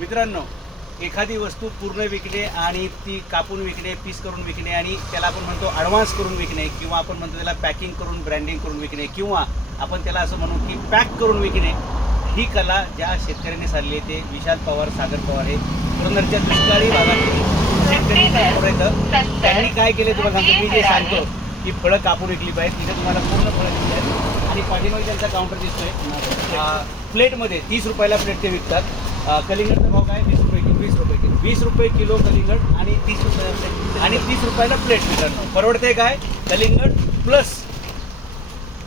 मित्रांनो एखादी वस्तू पूर्ण विकणे आणि ती कापून विकणे पीस करून विकणे आणि त्याला आपण म्हणतो ॲडव्हान्स करून विकणे किंवा आपण म्हणतो त्याला पॅकिंग करून ब्रँडिंग करून विकणे किंवा आपण त्याला असं म्हणू की पॅक करून विकणे ही कला ज्या शेतकऱ्यांनी साधली आहे ते विशाल पवार सागर पवार हे पुरंदरच्या दुष्काळी भागातील शेतकरी त्यांनी काय केले तुम्हाला सांगतो? मी जे सांगतो की फळं कापून विकली पाहिजे तिथे तुम्हाला पूर्ण फळं दिसत आहेत आणि पाठीमागे त्यांचा काउंटर दिसतोय प्लेटमध्ये तीस रुपयाला प्लेट ते विकतात. अं, काय वीस रुपये किलो? वीस रुपये किलो. वीस रुपये किलो कलिंगड आणि तीस प्लेट आणि तीस रुपयाला प्लेट मित्रांनो परवडते काय? कलिंगड प्लस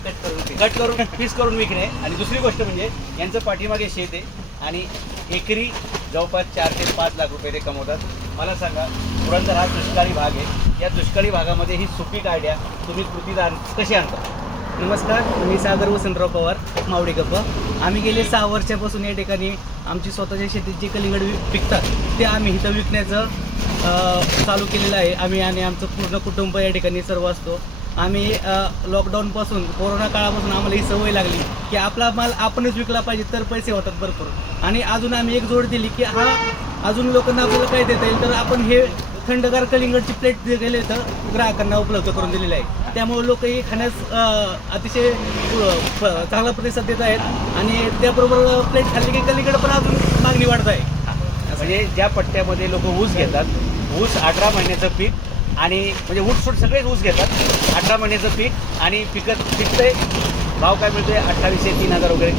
कट करून पीस करून विकणे. आणि दुसरी गोष्ट म्हणजे यांचं पाठीमागे शेत आहे आणि एकरी जवळपास चार ते पाच लाख रुपये ते कमवतात. मला सांगा पुरंदर हा दुष्काळी भाग आहे. या दुष्काळी भागामध्ये ही सुपीक आयडिया तुम्ही कृतीदार कशी आणता? नमस्कार मी सागर वसंतराव पवार मावडी गप्पा. आम्ही गेले सहा वर्षापासून या ठिकाणी आमची स्वतःच्या शेतीत जे कलिंगड वि- पिकतात ते आम्ही इथं विकण्याचं अ, चालू केलेलं आहे. आम्ही आणि आमचं पूर्ण कुटुंब या ठिकाणी सर्व असतो. आम्ही अ, लॉकडाऊनपासून कोरोना काळापासून आम्हाला ही सवय लागली की आपला माल आपणच विकला पाहिजे तर पैसे होतात भरपूर. आणि अजून आम्ही एक जोड दिली की हा अजून लोकांना आपल्याला काय देता येईल तर आपण हे थंडगार कलिंगडची प्लेट जे गेले तर ग्राहकांना उपलब्ध करून दिलेली आहे. त्यामुळे लोक ही खाण्यास अतिशय चांगला प्रतिसाद देत आहेत. आणि त्याबरोबर प्लेट खाल्ली की कलिंगड पण अजून मागणी वाढत आहे. म्हणजे ज्या पट्ट्यामध्ये लोक ऊस घेतात ऊस अठरा महिन्याचं पीक आणि म्हणजे ऊस सूट सगळेच ऊस घेतात अठरा महिन्याचं पीक आणि पिकत पिकतंय भाव काय मिळतोय? अठ्ठावीसशे तीन हजार वगैरे.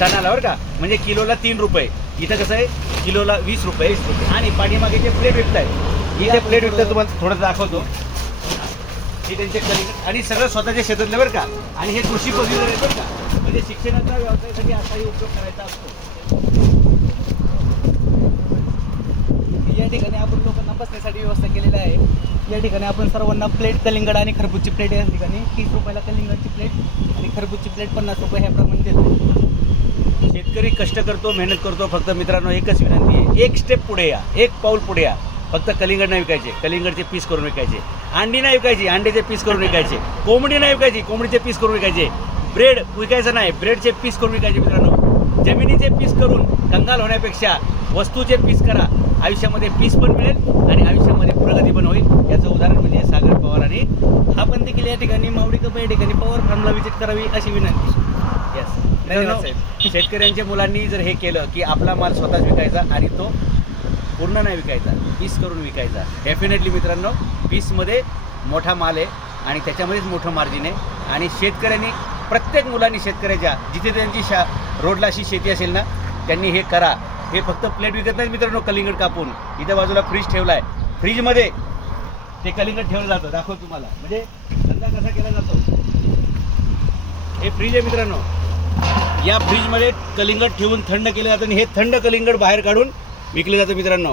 टनाला बरं का? म्हणजे किलोला तीन रुपये. इथं कसं आहे? किलोला वीस रुपये. वीस रुपये. आणि पाठीमागे जे प्लेट विकत आहेत इथे प्लेट विकतात तुम्हाला थोडं दाखवतो. हे त्यांचे कलिंग आणि सगळं स्वतःच्या शेतातलं बरं का? आणि हे कृषी पदवीधर बरं का? म्हणजे शिक्षणाचा व्यवसायासाठी असाही उपयोग करायचा असतो. या ठिकाणी आपण लोकांना बसण्यासाठी व्यवस्था केलेली आहे. या ठिकाणी आपण सर्वांना प्लेट कलिंगड आणि खरबूजची प्लेट या ठिकाणी तीस रुपयाला कलिंगडची प्लेट आणि खरबूजची प्लेट पन्नास रुपये ह्याप्रमाणे देतो. शेतकरी कष्ट करतो मेहनत करतो फक्त मित्रांनो एकच विनंती आहे. एक स्टेप पुढे या. एक पाऊल पुढे या. फक्त कलिंगड नाही विकायचे. कलिंगडचे पीस करून विकायचे. अंडी नाही विकायची अंड्याचे पीस करून विकायचे. कोंबडी नाही विकायची कोंबडीचे पीस करून विकायचे. ब्रेड विकायचं नाही ब्रेडचे पीस करून विकायचे मित्रांनो. जमिनीचे पीस करून कंगाल होण्यापेक्षा वस्तूचे पीस करा. आयुष्यामध्ये पीस पण मिळेल आणि आयुष्यामध्ये प्रगती पण होईल. याचं उदाहरण म्हणजे सागर पवार आणि हा पण देखील या ठिकाणी मावडी कप या ठिकाणी पॉवर फार्मला विजिट करावी अशी विनंती. यस धन्यवाद साहेब. शेतकऱ्यांच्या मुलांनी जर हे केलं की आपला माल स्वतःच विकायचा आणि तो पूर्ण नाही विकायचा पीस करून विकायचा. डेफिनेटली मित्रांनो पीसमध्ये मोठा माल आहे आणि त्याच्यामध्येच मोठं मार्जिन आहे. आणि शेतकऱ्यांनी प्रत्येक मुलांनी शेतकऱ्याच्या जिथे त्यांची शा रोडला अशी शेती असेल ना त्यांनी हे करा. हे फक्त प्लेट विकत नाही मित्रांनो कलिंगड कापून. इथं बाजूला फ्रीज ठेवला आहे फ्रीजमध्ये ते कलिंगड ठेवलं जातं. दाखव तुम्हाला. म्हणजे धंदा कसा केला जातो? हे फ्रीज आहे मित्रांनो. या फ्रीजमध्ये कलिंगड ठेवून थंड केलं जातं आणि हे थंड कलिंगड बाहेर काढून विकले जातं मित्रांनो.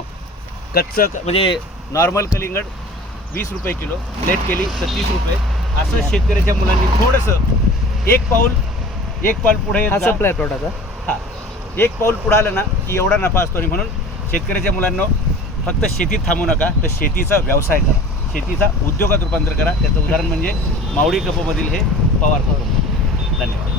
कच्चं म्हणजे नॉर्मल कलिंगड वीस रुपये किलो प्लेट केली तर तीस रुपये. असं शेतकऱ्याच्या मुलांनी थोडंसं एक पाऊल एक पाऊल पुढे हा. सप्लाय प्रोडक्ट हा? एक पाऊल पुढे आलं ना की एवढा नफा असतो. आणि म्हणून शेतकऱ्याच्या मुलांना फक्त शेतीत थांबू नका तर शेतीचा व्यवसाय करा. शेतीचा उद्योगात रूपांतर करा. त्याचं उदाहरण म्हणजे मावडी कपमधील हे पवार कुटुंब धन्यवाद.